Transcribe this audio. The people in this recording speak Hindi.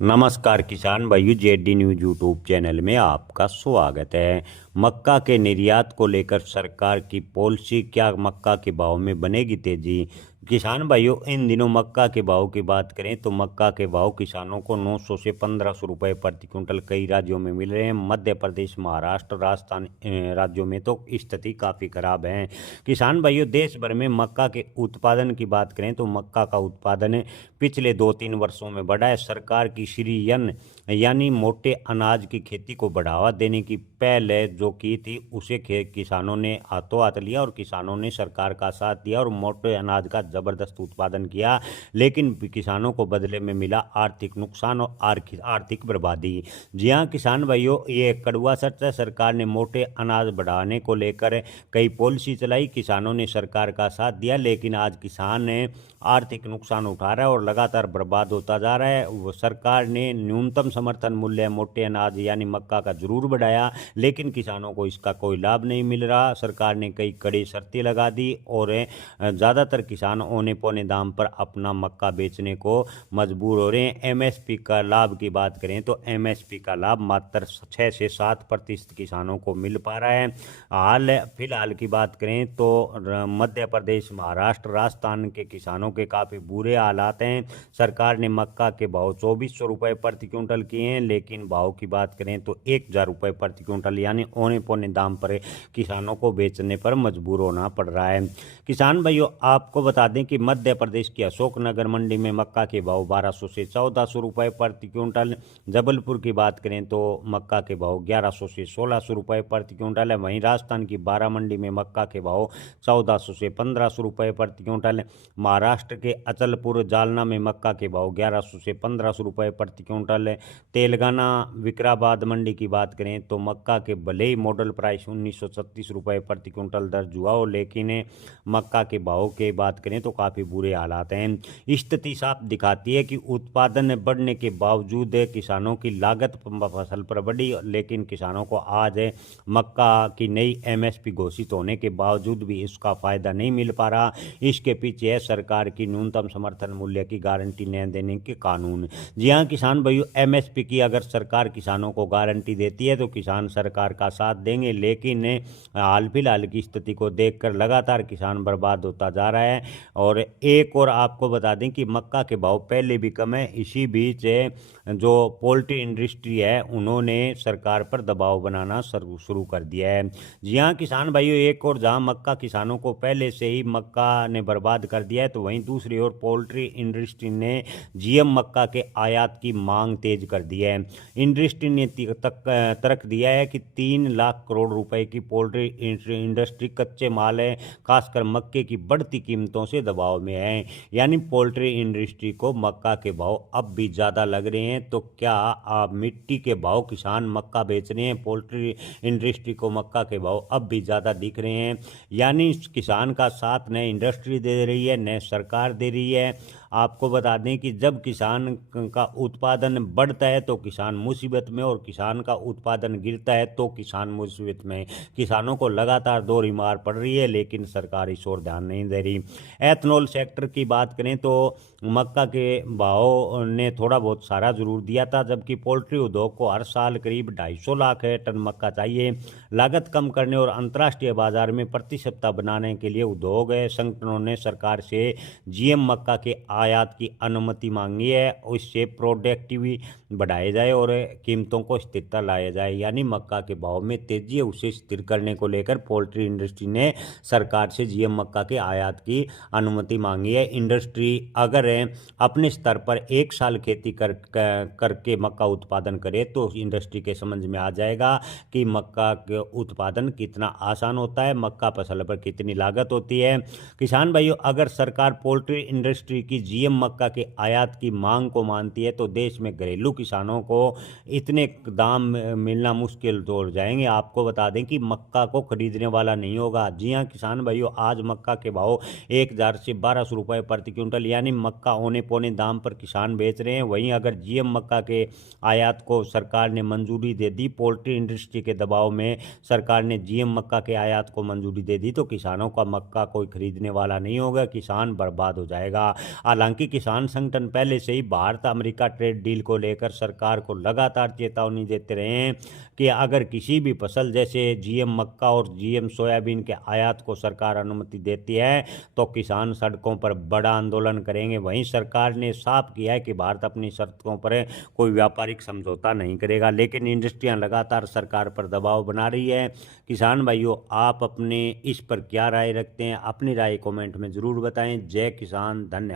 नमस्कार किसान भाइयों, जेडी न्यूज यूट्यूब चैनल में आपका स्वागत है। मक्का के निर्यात को लेकर सरकार की पॉलिसी क्या, मक्का के भाव में बनेगी तेजी? किसान भाइयों, इन दिनों मक्का के भाव की बात करें तो मक्का के भाव किसानों को 900 से 1500 रुपये प्रति क्विंटल कई राज्यों में मिल रहे हैं। मध्य प्रदेश, महाराष्ट्र, राजस्थान राज्यों में तो स्थिति काफ़ी खराब है। किसान भाइयों, देश भर में मक्का के उत्पादन की बात करें तो मक्का का उत्पादन पिछले 2-3 वर्षों में बढ़ा है। सरकार की श्री अन्न यानी मोटे अनाज की खेती को बढ़ावा देने की पहल जो की थी उसे किसानों ने हाथों हाथ लिया और किसानों ने सरकार का साथ दिया और मोटे अनाज का जबरदस्त उत्पादन किया, लेकिन किसानों को बदले में मिला आर्थिक नुकसान और आर्थिक बर्बादी। जी हाँ किसान भाइयों, ये कड़वा सच है। सरकार ने मोटे अनाज बढ़ाने को लेकर कई पॉलिसी चलाई, किसानों ने सरकार का साथ दिया, लेकिन आज किसान आर्थिक नुकसान उठा रहा है और लगातार बर्बाद होता जा रहा है। वो सरकार ने न्यूनतम समर्थन मूल्य मोटे अनाज यानी मक्का का जरूर बढ़ाया, लेकिन किसानों को इसका कोई लाभ नहीं मिल रहा। सरकार ने कई कड़ी शर्तें लगा दी और ज़्यादातर किसान औने पौने दाम पर अपना मक्का बेचने को मजबूर हो रहे हैं। एमएसपी का लाभ की बात करें तो एमएसपी का लाभ मात्र 6 से 7% किसानों को मिल पा रहा है। फिलहाल की बात करें तो मध्य प्रदेश, महाराष्ट्र, राजस्थान के किसानों के काफ़ी बुरे हालात हैं। सरकार ने मक्का के भाव 2400 रुपये प्रति क्विंटल किए हैं, लेकिन भाव की बात करें तो 1000 रुपये प्रति क्विंटल यानी औने पौने दाम पर किसानों को बेचने पर मजबूर होना पड़ रहा है। किसान भाइयों, आपको बता दें कि मध्य प्रदेश की अशोकनगर मंडी में मक्का के भाव 1200 से 1400 रुपये प्रति क्विंटल। जबलपुर की बात करें तो मक्का के भाव 1100 से 1600 रुपये प्रति क्विंटल है। वहीं राजस्थान की बारा मंडी में मक्का के भाव 1400 से 1500 रुपये प्रति क्विंटल। महाराष्ट्र के अचलपुर, जालना में मक्का के भाव 1100 से 1500 रुपये प्रति क्विंटल है। तेलंगाना विकाराबाद मंडी की बात करें तो मक्का के भले ही मॉडल प्राइस 1936 रुपये प्रति क्विंटल दर्ज हुआ हो, लेकिन मक्का के भाव की बात करें तो काफ़ी बुरे हालात हैं। स्थिति साफ दिखाती है कि उत्पादन बढ़ने के बावजूद किसानों की लागत फसल पर बढ़ी, लेकिन किसानों को आज मक्का की नई एमएसपी घोषित होने के बावजूद भी इसका फ़ायदा नहीं मिल पा रहा। इसके पीछे है सरकार की न्यूनतम समर्थन मूल्य की गारंटी न देने के कानून। जी हाँ किसान भाइयों, एमएसपी की अगर सरकार किसानों को गारंटी देती है तो किसान सरकार का साथ देंगे, लेकिन हाल फिलहाल की स्थिति को देखकर लगातार किसान बर्बाद होता जा रहा है। और एक और आपको बता दें कि मक्का के भाव पहले भी कम है। इसी बीच जो पोल्ट्री इंडस्ट्री है उन्होंने सरकार पर दबाव बनाना शुरू कर दिया है। जी हाँ किसान भाइयों, एक और जहाँ मक्का किसानों को पहले से ही मक्का ने बर्बाद कर दिया है, तो वहीं दूसरी ओर पोल्ट्री इंडस्ट्री ने जीएम मक्का के आयात की मांग तेज कर दी है। इंडस्ट्री ने तर्क दिया है कि 3 लाख करोड़ रुपए की पोल्ट्री इंडस्ट्री कच्चे माल है, खासकर मक्के की बढ़ती कीमतों से दबाव में है। यानी पोल्ट्री इंडस्ट्री को मक्का के भाव अब भी ज़्यादा लग रहे हैं। तो क्या आप मिट्टी के भाव किसान मक्का बेच रहे हैं, पोल्ट्री इंडस्ट्री को मक्का के भाव अब भी ज़्यादा दिख रहे हैं? यानी किसान का साथ न इंडस्ट्री दे रही है न सरकार दे रही है। आपको बता दें कि जब किसान का उत्पादन बढ़ता है तो किसान मुसीबत में, और किसान का उत्पादन गिरता है तो किसान मुसीबत में। किसानों को लगातार दोहरी मार पड़ रही है, लेकिन सरकार इस ओर ध्यान नहीं दे रही। एथनॉल सेक्टर की बात करें तो मक्का के भाव ने थोड़ा बहुत सहारा जरूर दिया था, जबकि पोल्ट्री उद्योग को हर साल करीब 250 लाख टन मक्का चाहिए। लागत कम करने और अंतर्राष्ट्रीय बाजार में प्रति सप्ताह बनाने के लिए उद्योग संगठनों ने सरकार से जीएम मक्का के आयात की अनुमति मांगी है। इससे प्रोडक्टिविटी बढ़ाई जाए और कीमतों को स्थिरता लाया जाए। यानी मक्का के भाव में तेजी है, उसे स्थिर करने को लेकर पोल्ट्री इंडस्ट्री ने सरकार से जीएम मक्का के आयात की अनुमति मांगी है। इंडस्ट्री अगर अपने स्तर पर 1 साल खेती करके मक्का उत्पादन करे तो इंडस्ट्री के समझ में आ जाएगा कि मक्का के उत्पादन कितना आसान होता है, मक्का फसल पर कितनी लागत होती है। किसान भाइयों, अगर सरकार पोल्ट्री इंडस्ट्री की जीएम मक्का के आयात की मांग को मानती है तो देश में घरेलू किसानों को इतने दाम मिलना मुश्किल हो जाएंगे। आपको बता दें कि मक्का को खरीदने वाला नहीं होगा। जी हाँ किसान भाइयों, आज मक्का के भाव 1000 से 1200 रुपये प्रति क्विंटल यानी मक्का औने पौने दाम पर किसान बेच रहे हैं। वहीं अगर जीएम मक्का के आयात को सरकार ने मंजूरी दे दी, पोल्ट्री इंडस्ट्री के दबाव में सरकार ने जीएम मक्का के आयात को मंजूरी दे दी, तो किसानों का मक्का कोई खरीदने वाला नहीं होगा, किसान बर्बाद हो जाएगा। हालांकि किसान संगठन पहले से ही भारत अमेरिका ट्रेड डील को लेकर सरकार को लगातार चेतावनी देते रहे हैं कि अगर किसी भी फसल जैसे जीएम मक्का और जीएम सोयाबीन के आयात को सरकार अनुमति देती है तो किसान सड़कों पर बड़ा आंदोलन करेंगे। वहीं सरकार ने साफ किया है कि भारत अपनी शर्तों पर कोई व्यापारिक समझौता नहीं करेगा, लेकिन इंडस्ट्रियां लगातार सरकार पर दबाव बना रही है। किसान भाइयों, आप अपने इस पर क्या राय रखते हैं? अपनी राय कमेंट में ज़रूर बताएं। जय किसान, धन्यवाद।